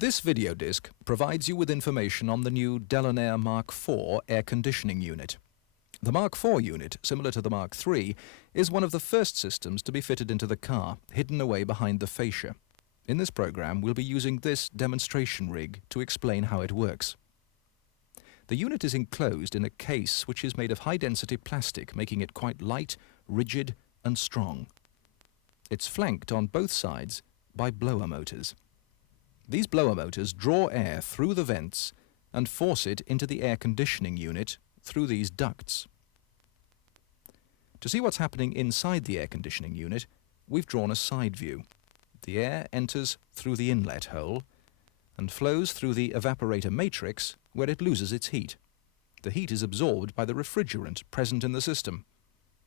This video disc provides you with information on the new Delonair Mark IV air conditioning unit. The Mark IV unit, similar to the Mark III, is one of the first systems to be fitted into the car, hidden away behind the fascia. In this program, we'll be using this demonstration rig to explain how it works. The unit is enclosed in a case which is made of high-density plastic, making it quite light, rigid and strong. It's flanked on both sides by blower motors. These blower motors draw air through the vents and force it into the air conditioning unit through these ducts. To see what's happening inside the air conditioning unit, we've drawn a side view. The air enters through the inlet hole and flows through the evaporator matrix where it loses its heat. The heat is absorbed by the refrigerant present in the system.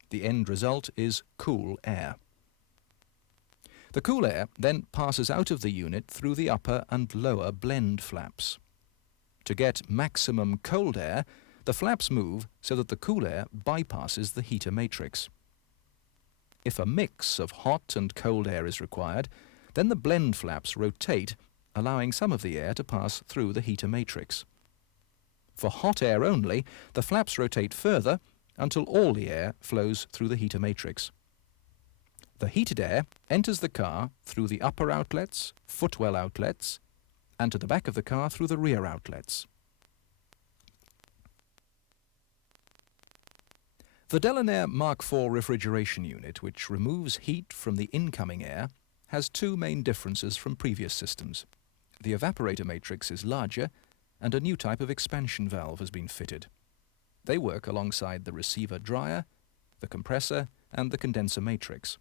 The end result is cool air. The cool air then passes out of the unit through the upper and lower blend flaps. To get maximum cold air, the flaps move so that the cool air bypasses the heater matrix. If a mix of hot and cold air is required, then the blend flaps rotate, allowing some of the air to pass through the heater matrix. For hot air only, the flaps rotate further until all the air flows through the heater matrix. The heated air enters the car through the upper outlets, footwell outlets, and to the back of the car through the rear outlets. The Delonair Mark IV refrigeration unit, which removes heat from the incoming air, has two main differences from previous systems. The evaporator matrix is larger, and a new type of expansion valve has been fitted. They work alongside the receiver dryer, the compressor, and the condenser matrix.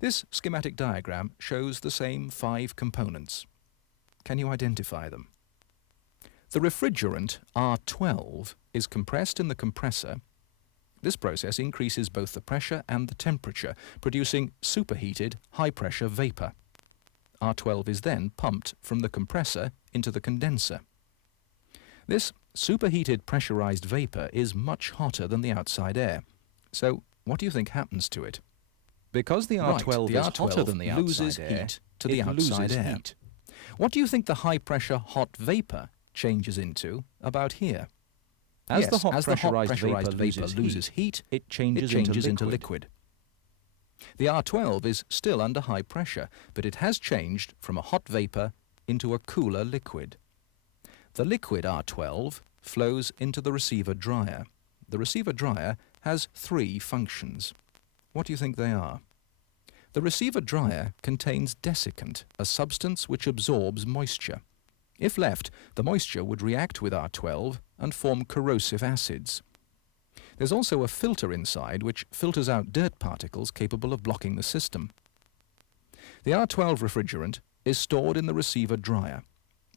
This schematic diagram shows the same 5 components. Can you identify them? The refrigerant R12 is compressed in the compressor. This process increases both the pressure and the temperature, producing superheated high-pressure vapor. R12 is then pumped from the compressor into the condenser. This superheated pressurized vapor is much hotter than the outside air. So what do you think happens to it? Because the R12 is hotter than the outside air, to the outside air. What do you think the high-pressure hot vapor changes into about here? As the hot pressurized vapor loses heat, it changes into liquid. The R12 is still under high pressure, but it has changed from a hot vapor into a cooler liquid. The liquid R12 flows into the receiver dryer. The receiver dryer has 3 functions. What do you think they are? The receiver dryer contains desiccant, a substance which absorbs moisture. If left, the moisture would react with R12 and form corrosive acids. There's also a filter inside which filters out dirt particles capable of blocking the system. The R12 refrigerant is stored in the receiver dryer.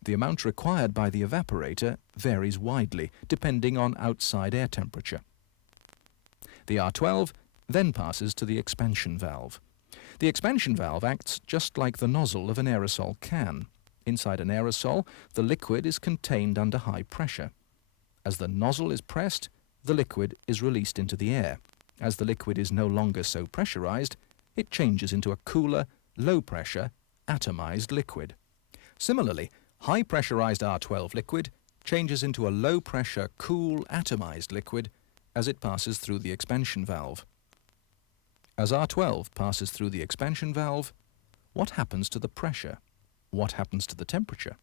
The amount required by the evaporator varies widely, depending on outside air temperature. The R12 then passes to the expansion valve. The expansion valve acts just like the nozzle of an aerosol can. Inside an aerosol, the liquid is contained under high pressure. As the nozzle is pressed, the liquid is released into the air. As the liquid is no longer so pressurized, it changes into a cooler, low-pressure, atomized liquid. Similarly, high-pressurized R12 liquid changes into a low-pressure, cool, atomized liquid as it passes through the expansion valve. As R12 passes through the expansion valve, what happens to the pressure? What happens to the temperature?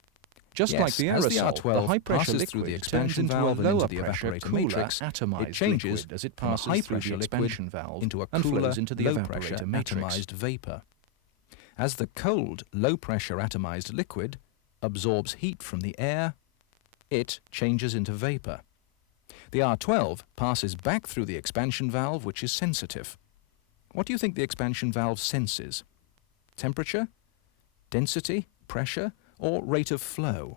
Just like the aerosol, the high-pressure liquid through the expansion valve and into the evaporator matrix, it changes as it passes through the expansion valve into a cooler, low-pressure, atomized vapor. As the cold, low-pressure atomized liquid absorbs heat from the air, it changes into vapor. The R12 passes back through the expansion valve, which is sensitive. What do you think the expansion valve senses? Temperature? Density? Pressure? Or rate of flow?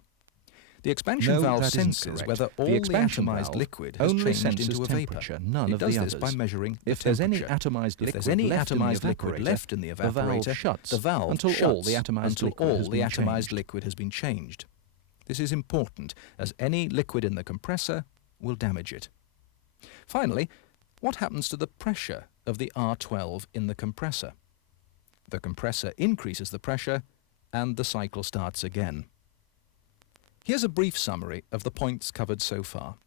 The expansion valve senses whether all the atomized liquid has changed into a vapor. None of the others. It does this by measuring if there's any atomized liquid left in the evaporator, the valve until all the atomized liquid has been changed. This is important, as any liquid in the compressor will damage it. Finally, what happens to the pressure of the R12 in the compressor? The compressor increases the pressure and the cycle starts again. Here's a brief summary of the points covered so far.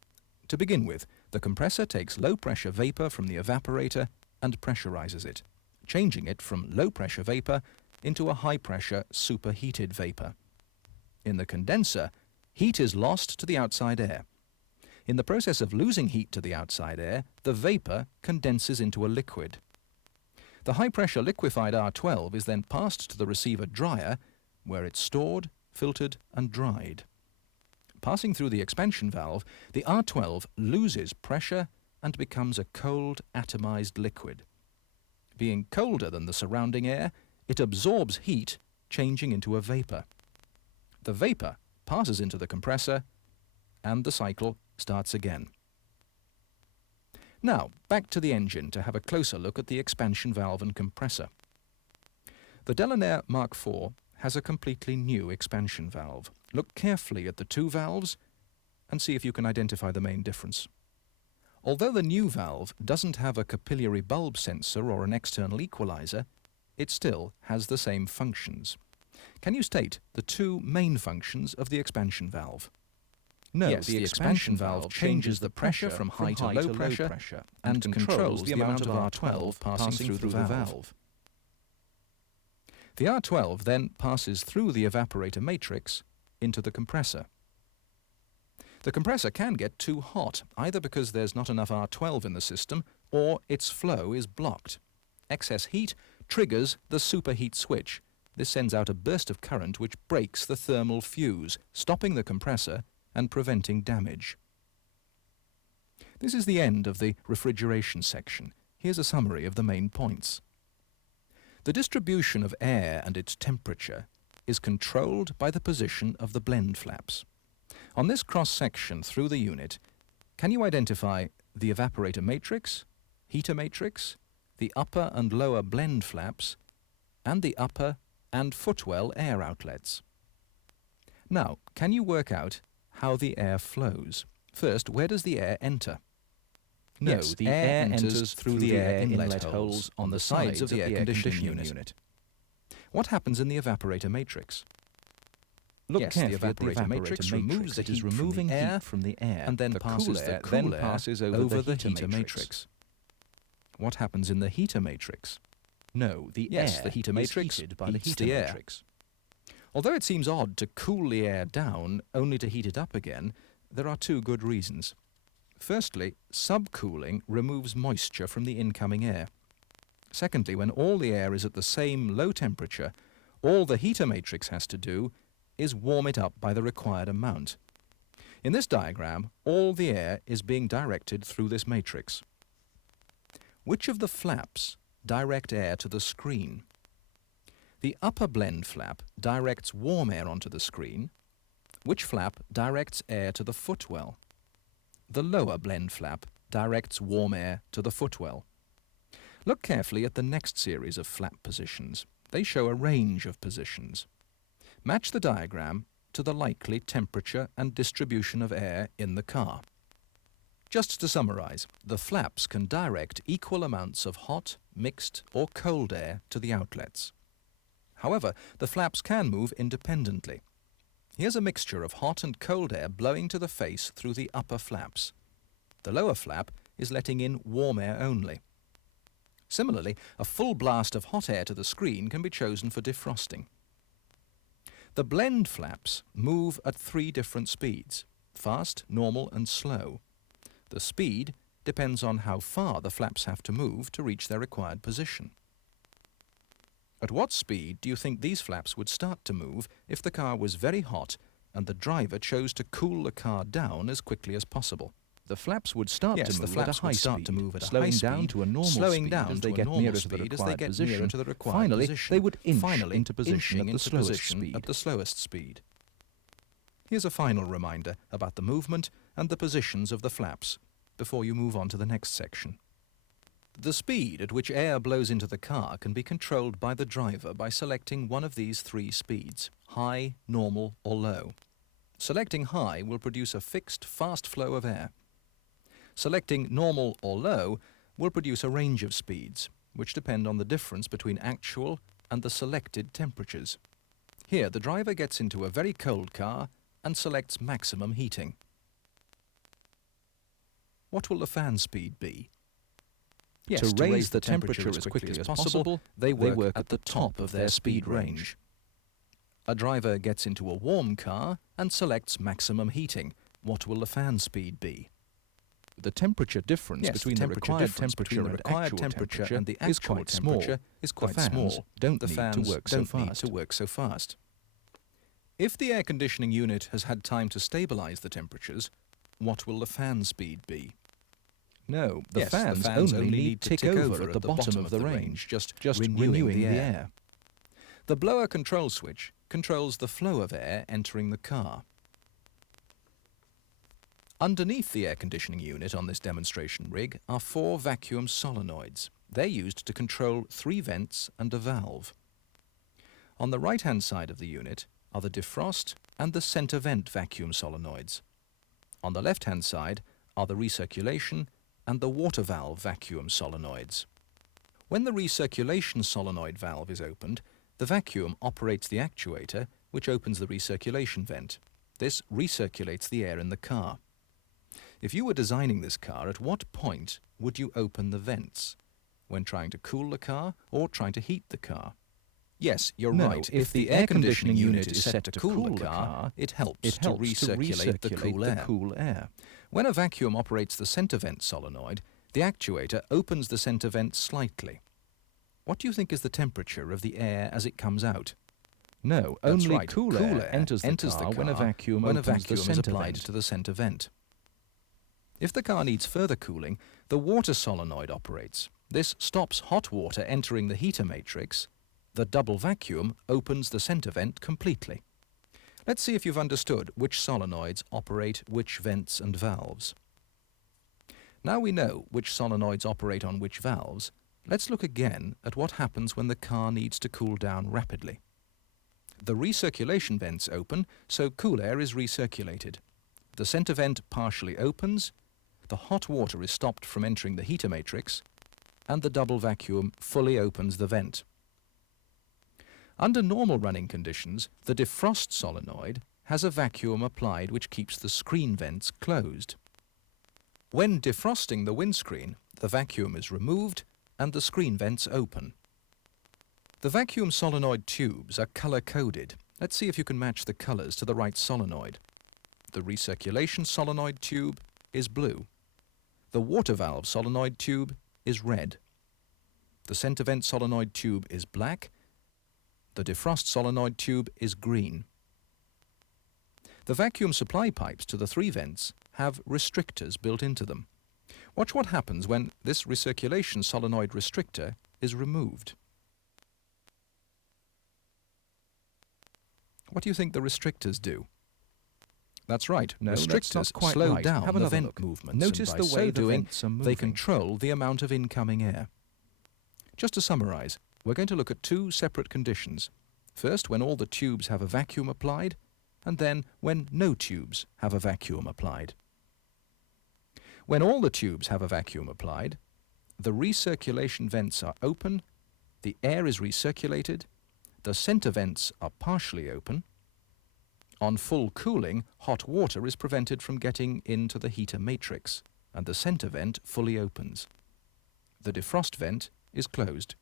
To begin with, the compressor takes low-pressure vapour from the evaporator and pressurizes it, changing it from low-pressure vapour into a high-pressure superheated vapour. In the condenser, heat is lost to the outside air. In the process of losing heat to the outside air, the vapour condenses into a liquid. The high-pressure liquefied R12 is then passed to the receiver dryer, where it's stored, filtered and dried. Passing through the expansion valve, the R12 loses pressure and becomes a cold atomized liquid. Being colder than the surrounding air, it absorbs heat, changing into a vapour. The vapour passes into the compressor and the cycle starts again. Now, back to the engine to have a closer look at the expansion valve and compressor. The Delaunay Mark IV has a completely new expansion valve. Look carefully at the two valves and see if you can identify the main difference. Although the new valve doesn't have a capillary bulb sensor or an external equalizer, it still has the same functions. Can you state the two main functions of the expansion valve? No, Yes, the expansion valve changes the pressure from high to low pressure and controls the amount of R12 passing through the valve. The R12 then passes through the evaporator matrix into the compressor. The compressor can get too hot, either because there's not enough R12 in the system or its flow is blocked. Excess heat triggers the superheat switch. This sends out a burst of current which breaks the thermal fuse, stopping the compressor and preventing damage. This is the end of the refrigeration section. Here's a summary of the main points. The distribution of air and its temperature is controlled by the position of the blend flaps. On this cross-section through the unit, can you identify the evaporator matrix, heater matrix, the upper and lower blend flaps, and the upper and footwell air outlets? Now, can you work out how the air flows? First, where does the air enter? No, Yes, the air enters through the air inlet holes on the sides of the air conditioning unit. What happens in the evaporator matrix? Look carefully at the evaporator matrix removes the heat from the air and then passes over the heater matrix. What happens in the heater matrix? No, the heater matrix heats the air. Although it seems odd to cool the air down only to heat it up again, there are two good reasons. Firstly, subcooling removes moisture from the incoming air. Secondly, when all the air is at the same low temperature, all the heater matrix has to do is warm it up by the required amount. In this diagram, all the air is being directed through this matrix. Which of the flaps direct air to the screen? The upper blend flap directs warm air onto the screen. Which flap directs air to the footwell? The lower blend flap directs warm air to the footwell. Look carefully at the next series of flap positions. They show a range of positions. Match the diagram to the likely temperature and distribution of air in the car. Just to summarize, the flaps can direct equal amounts of hot, mixed or cold air to the outlets. However, the flaps can move independently. Here's a mixture of hot and cold air blowing to the face through the upper flaps. The lower flap is letting in warm air only. Similarly, a full blast of hot air to the screen can be chosen for defrosting. The blend flaps move at 3 different speeds: fast, normal and slow. The speed depends on how far the flaps have to move to reach their required position. At what speed do you think these flaps would start to move if the car was very hot and the driver chose to cool the car down as quickly as possible? The flaps would start to move at a high speed, slowing down to a normal speed as they get nearer to the required position. Finally, they would inch into position at the slowest speed. Here's a final reminder about the movement and the positions of the flaps before you move on to the next section. The speed at which air blows into the car can be controlled by the driver by selecting one of these 3 speeds: high, normal or low. Selecting high will produce a fixed, fast flow of air. Selecting normal or low will produce a range of speeds, which depend on the difference between actual and the selected temperatures. Here, the driver gets into a very cold car and selects maximum heating. What will the fan speed be? Yes, to raise the temperature as quickly as possible, they work at the top of their speed range. A driver gets into a warm car and selects maximum heating. What will the fan speed be? The temperature difference between the required temperature and actual temperature and the actual temperature is quite small. The fans don't need to work so fast. If the air conditioning unit has had time to stabilize the temperatures, what will the fan speed be? No, the fans only need to tick over at the bottom of the range, just renewing the air. The blower control switch controls the flow of air entering the car. Underneath the air conditioning unit on this demonstration rig are 4 vacuum solenoids. They're used to control 3 vents and a valve. On the right-hand side of the unit are the defrost and the center vent vacuum solenoids. On the left-hand side are the recirculation and the water valve vacuum solenoids. When the recirculation solenoid valve is opened, the vacuum operates the actuator, which opens the recirculation vent. This recirculates the air in the car. If you were designing this car, at what point would you open the vents? When trying to cool the car or trying to heat the car? Yes, you're right. If the air conditioning unit is set to cool the car, it helps to recirculate the cool air. When a vacuum operates the center vent solenoid, the actuator opens the center vent slightly. What do you think is the temperature of the air as it comes out? No, only cool air enters the car when a vacuum is applied to the center vent. If the car needs further cooling, the water solenoid operates. This stops hot water entering the heater matrix. The double vacuum opens the center vent completely. Let's see if you've understood which solenoids operate which vents and valves. Now we know which solenoids operate on which valves, let's look again at what happens when the car needs to cool down rapidly. The recirculation vents open, so cool air is recirculated. The center vent partially opens, the hot water is stopped from entering the heater matrix, and the double vacuum fully opens the vent. Under normal running conditions, the defrost solenoid has a vacuum applied which keeps the screen vents closed. When defrosting the windscreen, the vacuum is removed and the screen vents open. The vacuum solenoid tubes are color-coded. Let's see if you can match the colors to the right solenoid. The recirculation solenoid tube is blue. The water valve solenoid tube is red. The center vent solenoid tube is black. The defrost solenoid tube is green. The vacuum supply pipes to the 3 vents have restrictors built into them. Watch what happens when this recirculation solenoid restrictor is removed. What do you think the restrictors do? That's right. No, restrictors slow down the vent movements. Notice the way the vents are moving. They control the amount of incoming air. Just to summarize, we're going to look at 2 separate conditions. First, when all the tubes have a vacuum applied, and then when no tubes have a vacuum applied. When all the tubes have a vacuum applied, the recirculation vents are open, the air is recirculated, the center vents are partially open. On full cooling, hot water is prevented from getting into the heater matrix, and the center vent fully opens. The defrost vent is closed.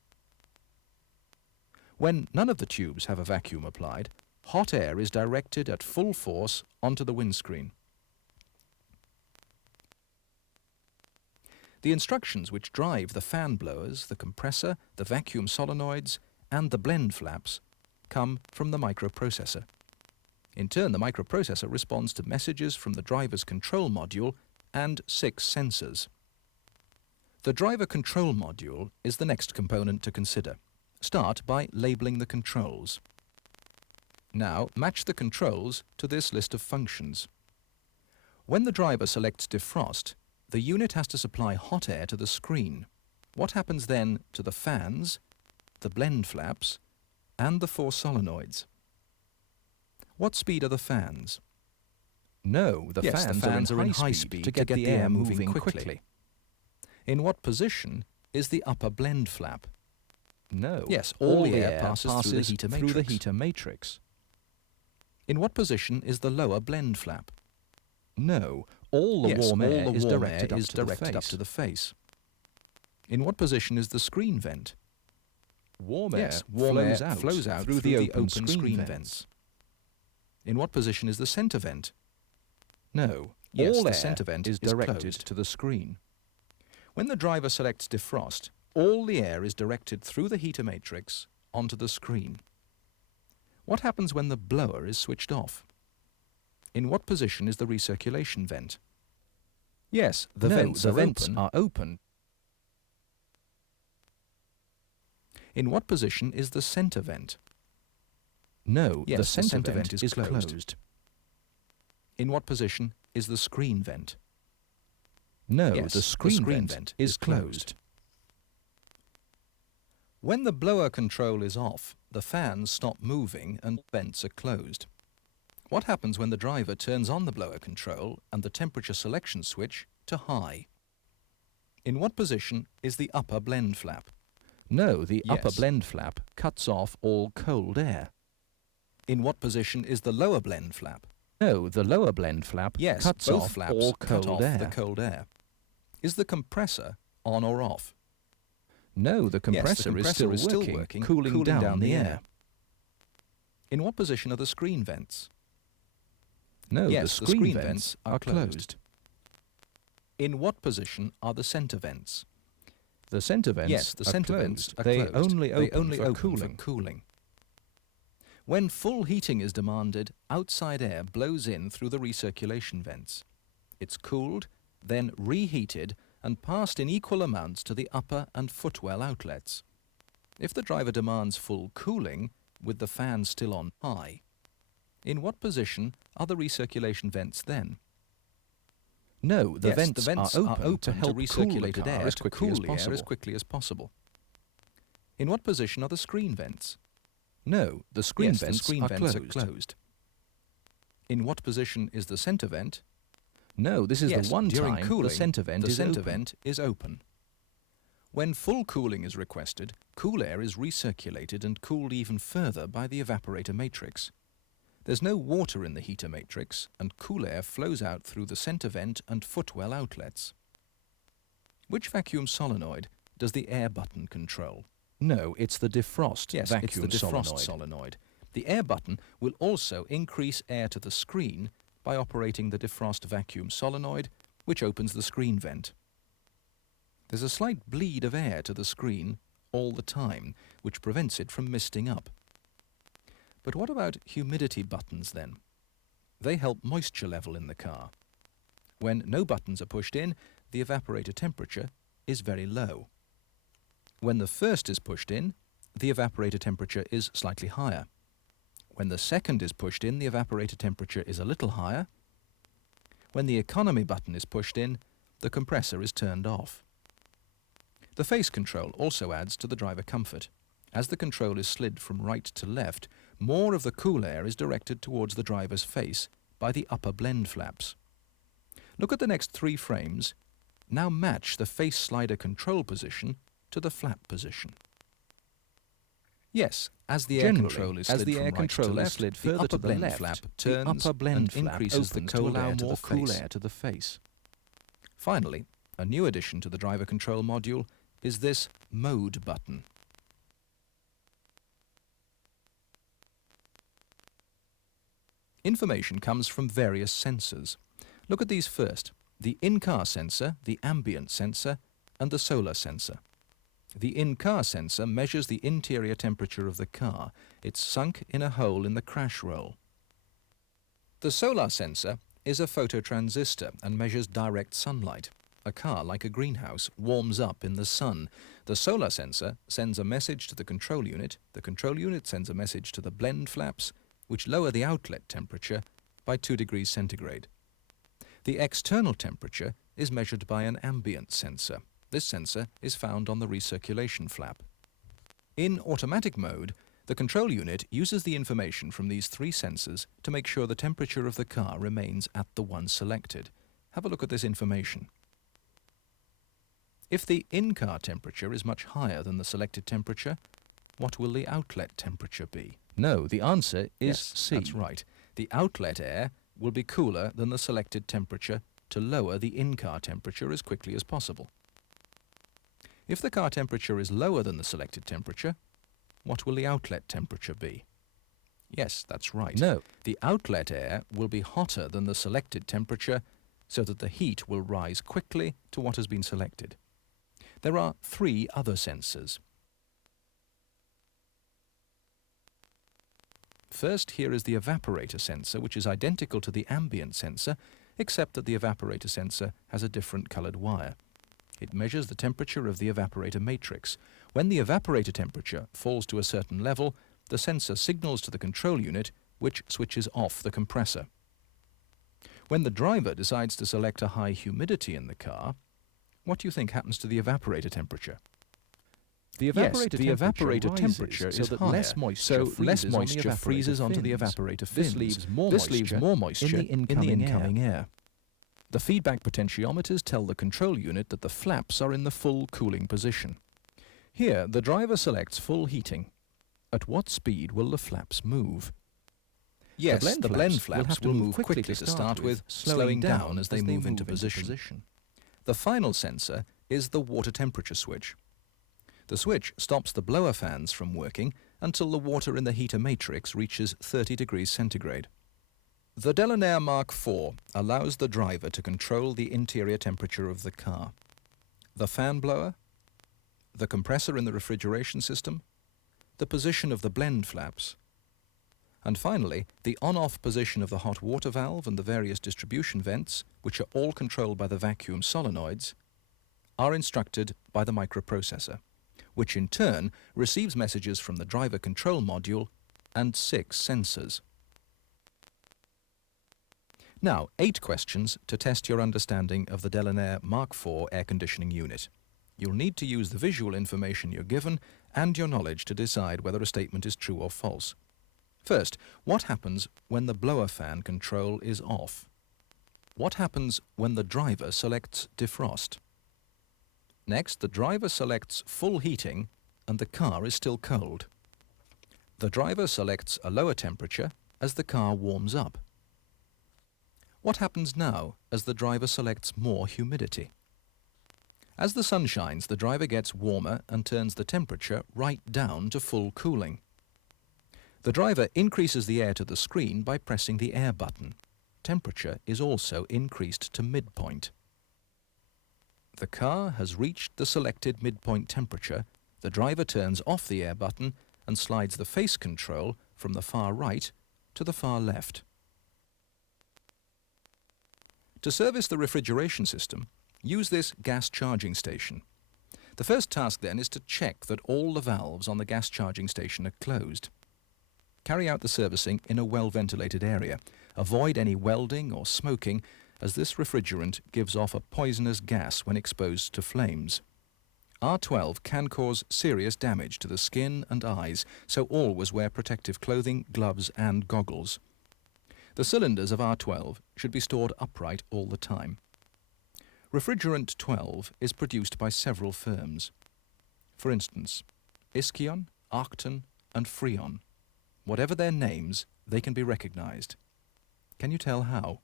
When none of the tubes have a vacuum applied, hot air is directed at full force onto the windscreen. The instructions which drive the fan blowers, the compressor, the vacuum solenoids, and the blend flaps come from the microprocessor. In turn, the microprocessor responds to messages from the driver's control module and 6 sensors. The driver control module is the next component to consider. Start by labeling the controls. Now, match the controls to this list of functions. When the driver selects defrost, the unit has to supply hot air to the screen. What happens then to the fans, the blend flaps, and the 4 solenoids? What speed are the fans? No, the fans are in high speed to get the air moving quickly. In what position is the upper blend flap? No. Yes, all the air passes through the heater matrix. In what position is the lower blend flap? No, all the warm air is directed up to the face. In what position is the screen vent? Warm air flows out through the open screen vents. In what position is the center vent? No, all the center vent is directed to the screen. When the driver selects defrost, all the air is directed through the heater matrix onto the screen. What happens when the blower is switched off? In what position is the recirculation vent? Yes, the vents are open. In what position is the center vent? No, the center vent is closed. In what position is the screen vent? No, the screen vent is closed. When the blower control is off, the fans stop moving and vents are closed. What happens when the driver turns on the blower control and the temperature selection switch to high? In what position is the upper blend flap? No, the upper blend flap cuts off all cold air. In what position is the lower blend flap? No, the lower blend flap cuts off all cold air. The cold air. Is the compressor on or off? No, the compressor is still working, cooling down the air. In what position are the screen vents? No, the screen vents are closed. In what position are the center vents? The center vents are closed. They only open for cooling. When full heating is demanded, outside air blows in through the recirculation vents. It's cooled, then reheated and passed in equal amounts to the upper and footwell outlets. If the driver demands full cooling, with the fan still on high, in what position are the recirculation vents then? No, the vents are open to help recirculated air as quickly as possible. In what position are the screen vents? No, the screen vents are closed. In what position is the center vent? No, this is the one time cooling, the center vent is open. When full cooling is requested, cool air is recirculated and cooled even further by the evaporator matrix. There's no water in the heater matrix, and cool air flows out through the center vent and footwell outlets. Which vacuum solenoid does the air button control? No, it's the defrost vacuum solenoid. The air button will also increase air to the screen by operating the defrost vacuum solenoid, which opens the screen vent. There's a slight bleed of air to the screen all the time, which prevents it from misting up. But what about humidity buttons then? They help moisture level in the car. When no buttons are pushed in, the evaporator temperature is very low. When the first is pushed in, the evaporator temperature is slightly higher. When the second is pushed in, the evaporator temperature is a little higher. When the economy button is pushed in, the compressor is turned off. The face control also adds to the driver comfort. As the control is slid from right to left, more of the cool air is directed towards the driver's face by the upper blend flaps. Look at the next 3 frames. Now match the face slider control position to the flap position. Yes, as the air control is slid further to the left, flap turns the upper blend and increases the cold air to the cool air to the face. Finally, a new addition to the driver control module is this mode button. Information comes from various sensors. Look at these first: the in-car sensor, the ambient sensor, and the solar sensor. The in-car sensor measures the interior temperature of the car. It's sunk in a hole in the crash roll. The solar sensor is a phototransistor and measures direct sunlight. A car, like a greenhouse, warms up in the sun. The solar sensor sends a message to the control unit sends a message to the blend flaps, which lower the outlet temperature by 2 degrees centigrade. The external temperature is measured by an ambient sensor. This sensor is found on the recirculation flap. In automatic mode, the control unit uses the information from these 3 sensors to make sure the temperature of the car remains at the one selected. Have a look at this information. If the in-car temperature is much higher than the selected temperature, what will the outlet temperature be? No, the answer is C. That's right. The outlet air will be cooler than the selected temperature to lower the in-car temperature as quickly as possible. If the car temperature is lower than the selected temperature, what will the outlet temperature be? Yes, that's right. No, the outlet air will be hotter than the selected temperature so that the heat will rise quickly to what has been selected. There are 3 other sensors. First, here is the evaporator sensor, which is identical to the ambient sensor, except that the evaporator sensor has a different coloured wire. It measures the temperature of the evaporator matrix. When the evaporator temperature falls to a certain level, the sensor signals to the control unit, which switches off the compressor. When the driver decides to select a high humidity in the car, what do you think happens to the evaporator temperature? The evaporator temperature is higher, less moisture freezes onto the evaporator fins. This leaves more moisture in the incoming air. The feedback potentiometers tell the control unit that the flaps are in the full cooling position. Here, the driver selects full heating. At what speed will the flaps move? Yes, the blend flaps will move quickly to start with, slowing down as they move into position. The final sensor is the water temperature switch. The switch stops the blower fans from working until the water in the heater matrix reaches 30 degrees centigrade. The Delaunay Mark IV allows the driver to control the interior temperature of the car. The fan blower, the compressor in the refrigeration system, the position of the blend flaps, and finally the on-off position of the hot water valve and the various distribution vents, which are all controlled by the vacuum solenoids, are instructed by the microprocessor, which in turn receives messages from the driver control module and 6 sensors. Now, 8 questions to test your understanding of the Delaunay Mark IV air conditioning unit. You'll need to use the visual information you're given and your knowledge to decide whether a statement is true or false. First, what happens when the blower fan control is off? What happens when the driver selects defrost? Next, the driver selects full heating and the car is still cold. The driver selects a lower temperature as the car warms up. What happens now as the driver selects more humidity? As the sun shines, the driver gets warmer and turns the temperature right down to full cooling. The driver increases the air to the screen by pressing the air button. Temperature is also increased to midpoint. The car has reached the selected midpoint temperature. The driver turns off the air button and slides the face control from the far right to the far left. To service the refrigeration system, use this gas charging station. The first task then is to check that all the valves on the gas charging station are closed. Carry out the servicing in a well-ventilated area. Avoid any welding or smoking, as this refrigerant gives off a poisonous gas when exposed to flames. R12 can cause serious damage to the skin and eyes, so always wear protective clothing, gloves and goggles. The cylinders of R12 should be stored upright all the time. Refrigerant 12 is produced by several firms. For instance, Ischion, Arcton and Freon. Whatever their names, they can be recognized. Can you tell how?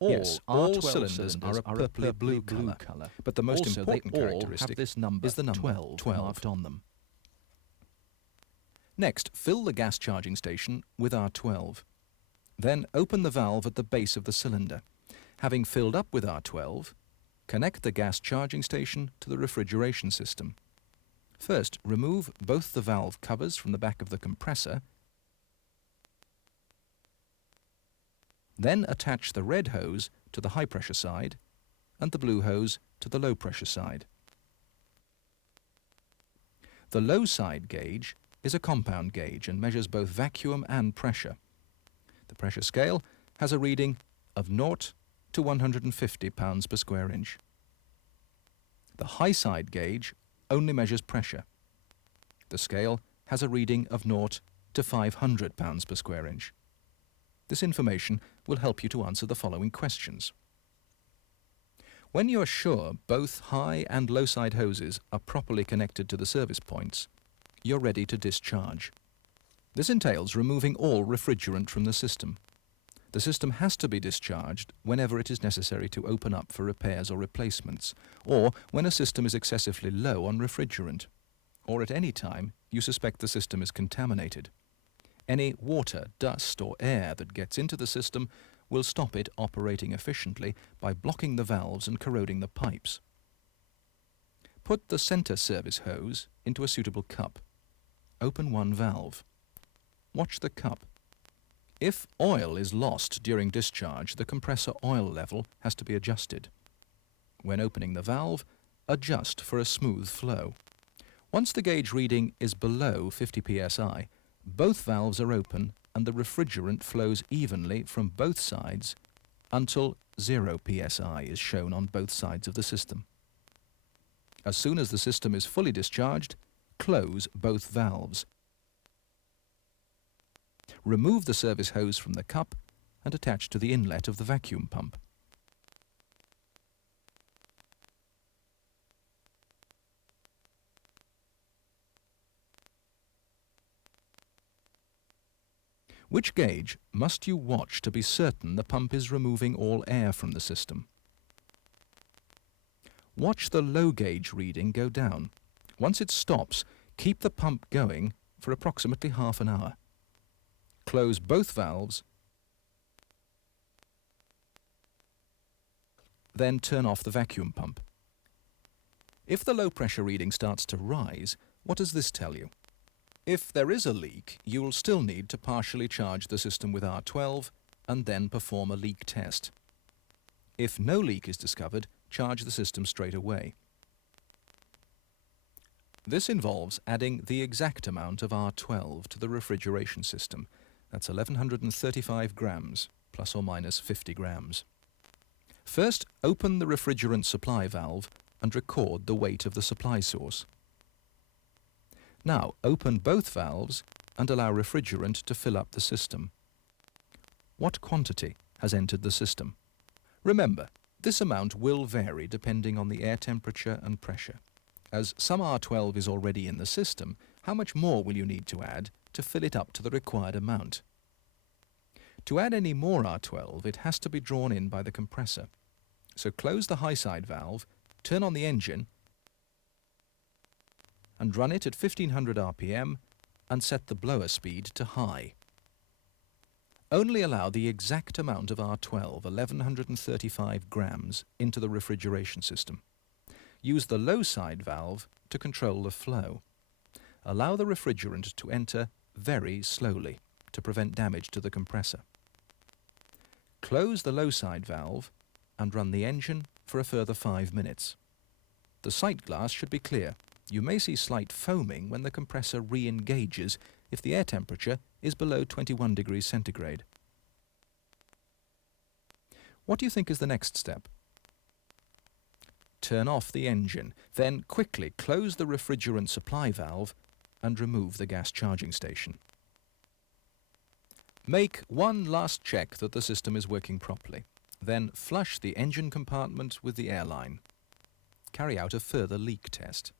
All cylinders are a purpley blue colour, but the most important characteristic is the number 12 marked on them. Next, fill the gas charging station with R12. Then open the valve at the base of the cylinder. Having filled up with R12, connect the gas charging station to the refrigeration system. First, remove both the valve covers from the back of the compressor. Then attach the red hose to the high-pressure side and the blue hose to the low-pressure side. The low side gauge is a compound gauge and measures both vacuum and pressure. The pressure scale has a reading of 0 to 150 pounds per square inch. The high side gauge only measures pressure. The scale has a reading of 0 to 500 pounds per square inch. This information will help you to answer the following questions. When you are sure both high and low side hoses are properly connected to the service points, you're ready to discharge. This entails removing all refrigerant from the system. The system has to be discharged whenever it is necessary to open up for repairs or replacements, or when a system is excessively low on refrigerant, or at any time you suspect the system is contaminated. Any water, dust or air that gets into the system will stop it operating efficiently by blocking the valves and corroding the pipes. Put the centre service hose into a suitable cup. Open one valve. Watch the cup. If oil is lost during discharge, the compressor oil level has to be adjusted. When opening the valve, adjust for a smooth flow. Once the gauge reading is below 50 psi, both valves are open and the refrigerant flows evenly from both sides until 0 psi is shown on both sides of the system. As soon as the system is fully discharged, close both valves. Remove the service hose from the cup and attach to the inlet of the vacuum pump. Which gauge must you watch to be certain the pump is removing all air from the system? Watch the low gauge reading go down. Once it stops, keep the pump going for approximately half an hour. Close both valves, then turn off the vacuum pump. If the low pressure reading starts to rise, what does this tell you? If there is a leak, you will still need to partially charge the system with R12 and then perform a leak test. If no leak is discovered, charge the system straight away. This involves adding the exact amount of R12 to the refrigeration system. That's 1135 grams, plus or minus 50 grams. First, open the refrigerant supply valve and record the weight of the supply source. Now, open both valves and allow refrigerant to fill up the system. What quantity has entered the system? Remember, this amount will vary depending on the air temperature and pressure. As some R12 is already in the system, how much more will you need to add to fill it up to the required amount? To add any more R12, it has to be drawn in by the compressor. So close the high side valve, turn on the engine, and run it at 1500 RPM and set the blower speed to high. Only allow the exact amount of R12, 1135 grams, into the refrigeration system. Use the low side valve to control the flow. Allow the refrigerant to enter very slowly to prevent damage to the compressor. Close the low side valve and run the engine for a further 5 minutes. The sight glass should be clear. You may see slight foaming when the compressor re-engages if the air temperature is below 21 degrees centigrade. What do you think is the next step? Turn off the engine, then quickly close the refrigerant supply valve and remove the gas charging station. Make one last check that the system is working properly. Then flush the engine compartment with the air line. Carry out a further leak test.